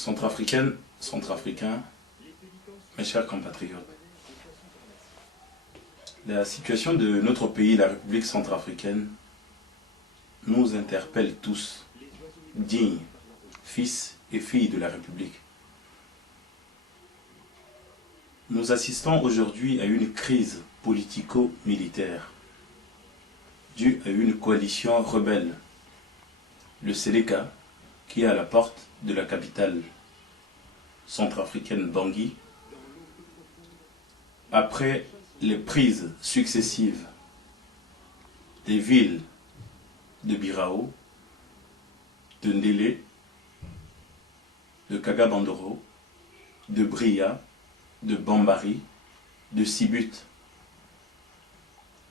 Centrafricaines, Centrafricains, mes chers compatriotes, la situation de notre pays, la République centrafricaine, nous interpelle tous, dignes, fils et filles de la République. Nous assistons aujourd'hui à une crise politico-militaire due à une coalition rebelle, le Séléka, qui est à la porte de la capitale centrafricaine Bangui, après les prises successives des villes de Birao, de Ndélé, de Kagabandoro, de Bria, de Bambari, de Sibut.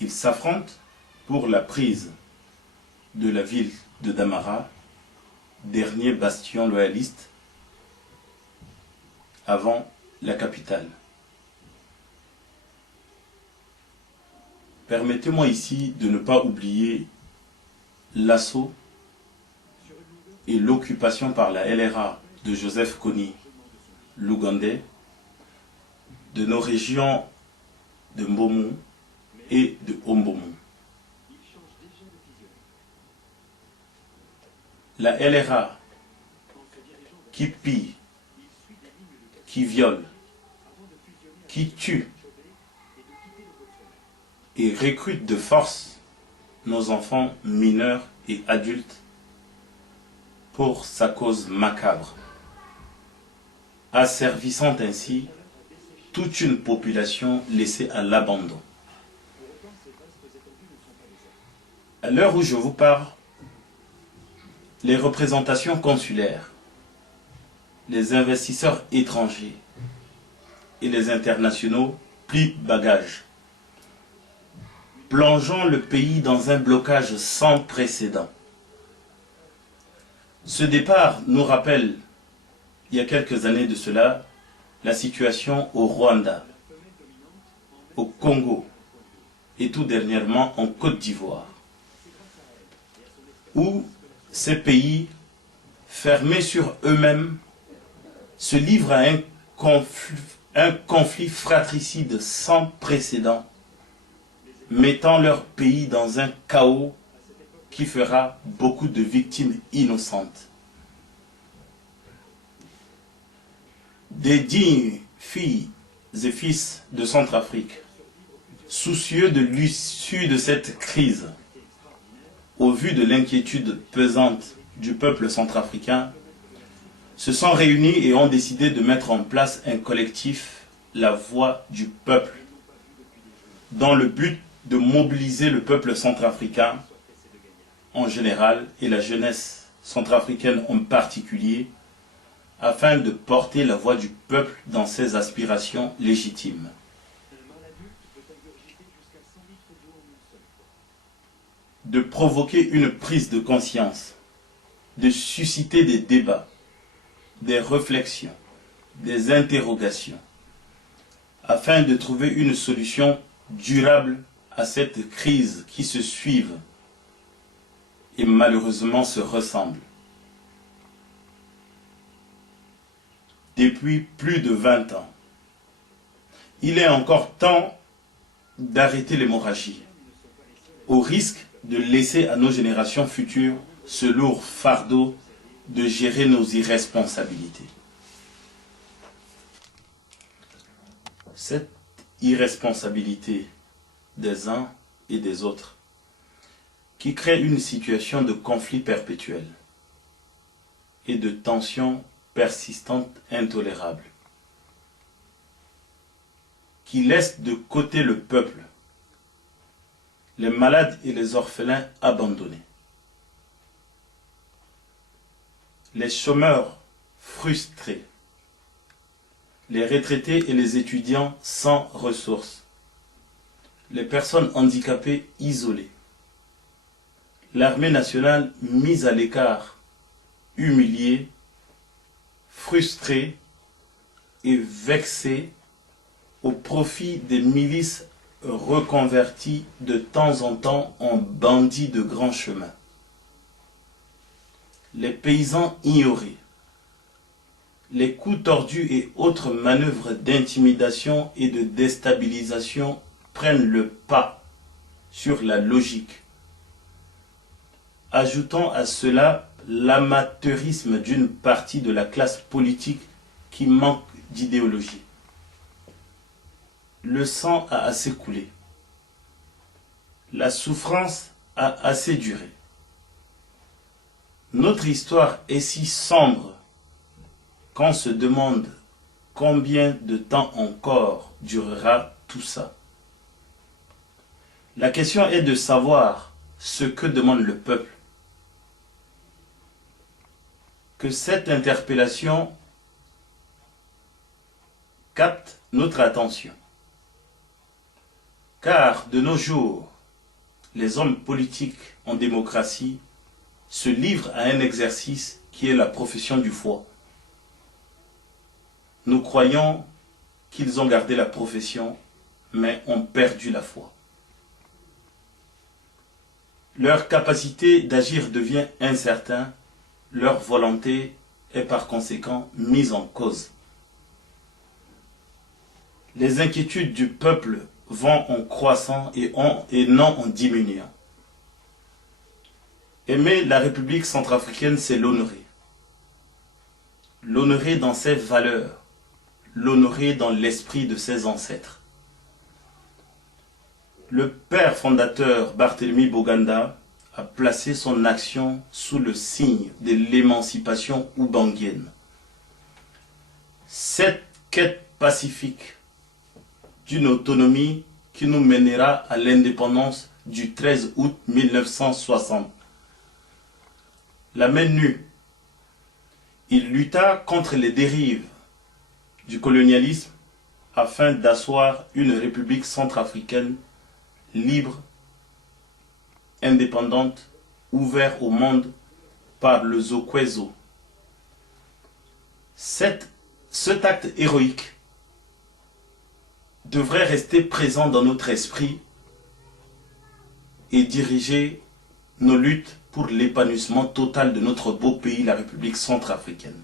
Ils s'affrontent pour la prise de la ville de Damara, dernier bastion loyaliste avant la capitale. Permettez-moi ici de ne pas oublier l'assaut et l'occupation par la LRA de Joseph Kony l'Ougandais de nos régions de Mbomu et de Ombomu. La LRA qui pille, qui viole, qui tue et recrute de force nos enfants mineurs et adultes pour sa cause macabre, asservissant ainsi toute une population laissée à l'abandon. À l'heure où je vous parle, les représentations consulaires, les investisseurs étrangers et les internationaux plient bagages, plongeant le pays dans un blocage sans précédent. Ce départ nous rappelle, il y a quelques années de cela, la situation au Rwanda, au Congo et tout dernièrement en Côte d'Ivoire, où ces pays, fermés sur eux-mêmes, se livrent à un conflit fratricide sans précédent, mettant leur pays dans un chaos qui fera beaucoup de victimes innocentes. Des dignes filles et fils de Centrafrique, soucieux de l'issue de cette crise, au vu de l'inquiétude pesante du peuple centrafricain, se sont réunis et ont décidé de mettre en place un collectif, la Voix du Peuple, dans le but de mobiliser le peuple centrafricain en général et la jeunesse centrafricaine en particulier, afin de porter la voix du peuple dans ses aspirations légitimes. De provoquer une prise de conscience, de susciter des débats, des réflexions, des interrogations, afin de trouver une solution durable à cette crise qui se suive et malheureusement se ressemble. Depuis plus de 20 ans, il est encore temps d'arrêter l'hémorragie, au risque de laisser à nos générations futures ce lourd fardeau de gérer nos irresponsabilités. Cette irresponsabilité des uns et des autres qui crée une situation de conflit perpétuel et de tension persistante intolérable, qui laisse de côté le peuple, les malades et les orphelins abandonnés, les chômeurs frustrés, les retraités et les étudiants sans ressources, les personnes handicapées isolées, l'armée nationale mise à l'écart, humiliée, frustrée et vexée au profit des milices reconverties de temps en temps en bandits de grands chemins. Les paysans ignorés, les coups tordus et autres manœuvres d'intimidation et de déstabilisation prennent le pas sur la logique. Ajoutons à cela l'amateurisme d'une partie de la classe politique qui manque d'idéologie. Le sang a assez coulé. La souffrance a assez duré. Notre histoire est si sombre qu'on se demande combien de temps encore durera tout ça. La question est de savoir ce que demande le peuple. Que cette interpellation capte notre attention. Car de nos jours, les hommes politiques en démocratie se livrent à un exercice qui est la profession du foi. Nous croyons qu'ils ont gardé la profession, mais ont perdu la foi. Leur capacité d'agir devient incertaine, leur volonté est par conséquent mise en cause. Les inquiétudes du peuple vont en croissant et non en diminuant. Aimer la République centrafricaine, c'est l'honorer. L'honorer dans ses valeurs, l'honorer dans l'esprit de ses ancêtres. Le père fondateur Barthélemy Boganda a placé son action sous le signe de l'émancipation oubanguienne. Cette quête pacifique d'une autonomie qui nous mènera à l'indépendance du 13 août 1960. La main nue, il lutta contre les dérives du colonialisme afin d'asseoir une république centrafricaine libre, indépendante, ouverte au monde par le Zokwezo. Cet acte héroïque devrait rester présent dans notre esprit et diriger nos luttes pour l'épanouissement total de notre beau pays, la République centrafricaine.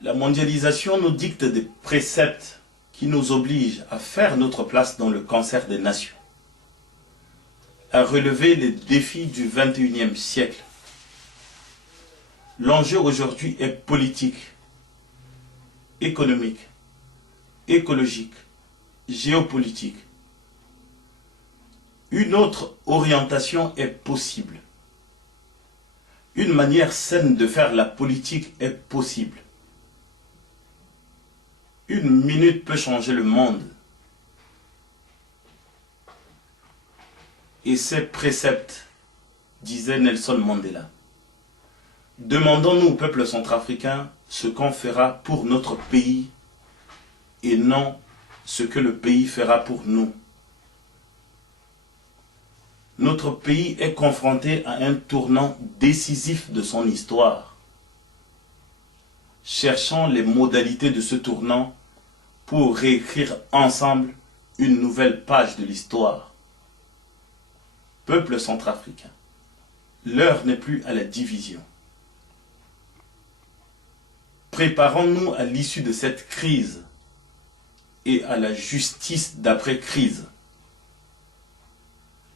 La mondialisation nous dicte des préceptes qui nous obligent à faire notre place dans le concert des nations, à relever les défis du XXIe siècle. L'enjeu aujourd'hui est politique, économique, écologique, géopolitique. Une autre orientation est possible. Une manière saine de faire la politique est possible. Une minute peut changer le monde. Et ces préceptes, disait Nelson Mandela. Demandons-nous au peuple centrafricain ce qu'on fera pour notre pays et non ce que le pays fera pour nous. Notre pays est confronté à un tournant décisif de son histoire. Cherchons les modalités de ce tournant pour réécrire ensemble une nouvelle page de l'histoire. Peuple centrafricain, l'heure n'est plus à la division. Préparons-nous à l'issue de cette crise et à la justice d'après-crise.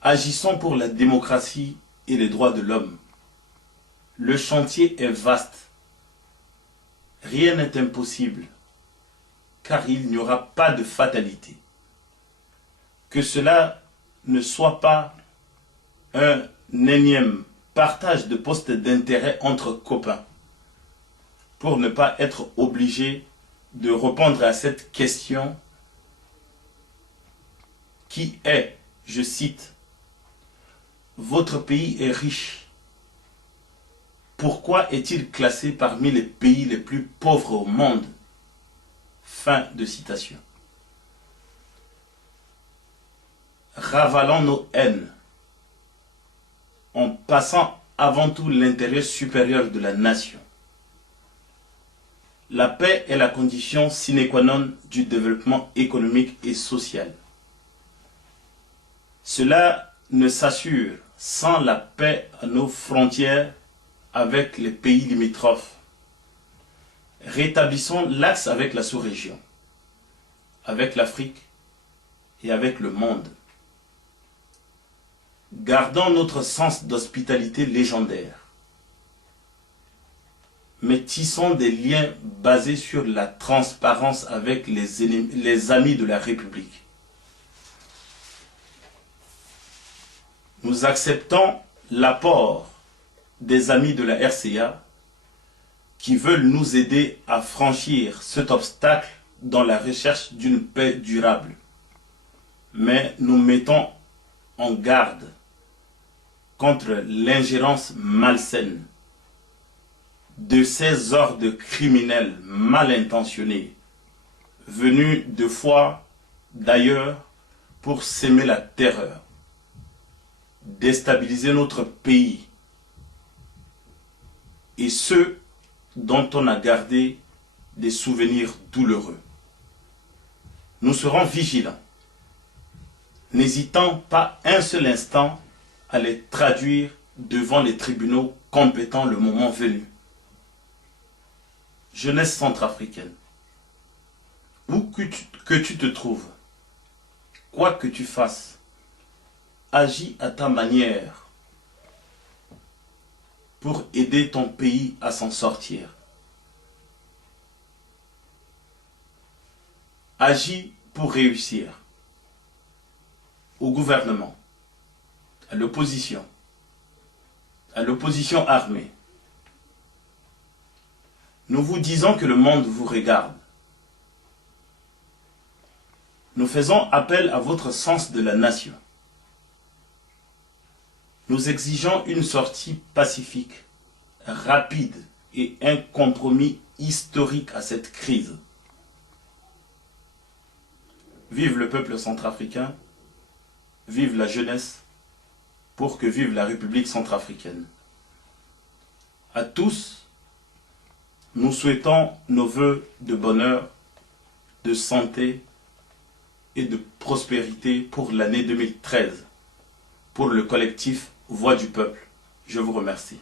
Agissons pour la démocratie et les droits de l'homme. Le chantier est vaste. Rien n'est impossible, car il n'y aura pas de fatalité. Que cela ne soit pas un énième partage de postes d'intérêt entre copains, pour ne pas être obligé de répondre à cette question qui est, je cite, « Votre pays est riche. Pourquoi est-il classé parmi les pays les plus pauvres au monde ?» Fin de citation. Ravalons nos haines en passant avant tout l'intérêt supérieur de la nation. La paix est la condition sine qua non du développement économique et social. Cela ne s'assure sans la paix à nos frontières avec les pays limitrophes. Rétablissons l'axe avec la sous-région, avec l'Afrique et avec le monde. Gardons notre sens d'hospitalité légendaire, mais tissons des liens basés sur la transparence avec les amis de la République. Nous acceptons l'apport des amis de la RCA qui veulent nous aider à franchir cet obstacle dans la recherche d'une paix durable. Mais nous mettons en garde contre l'ingérence malsaine de ces ordres criminels mal intentionnés, venus de fois d'ailleurs pour s'aimer la terreur, déstabiliser notre pays, et ceux dont on a gardé des souvenirs douloureux. Nous serons vigilants, n'hésitant pas un seul instant à les traduire devant les tribunaux compétents le moment venu. Jeunesse centrafricaine, où que tu te trouves, quoi que tu fasses, agis à ta manière pour aider ton pays à s'en sortir. Agis pour réussir. Au gouvernement, à l'opposition armée. Nous vous disons que le monde vous regarde. Nous faisons appel à votre sens de la nation. Nous exigeons une sortie pacifique, rapide et un compromis historique à cette crise. Vive le peuple centrafricain, vive la jeunesse, pour que vive la République centrafricaine. À tous, nous souhaitons nos vœux de bonheur, de santé et de prospérité pour l'année 2013, pour le collectif Voix du Peuple. Je vous remercie.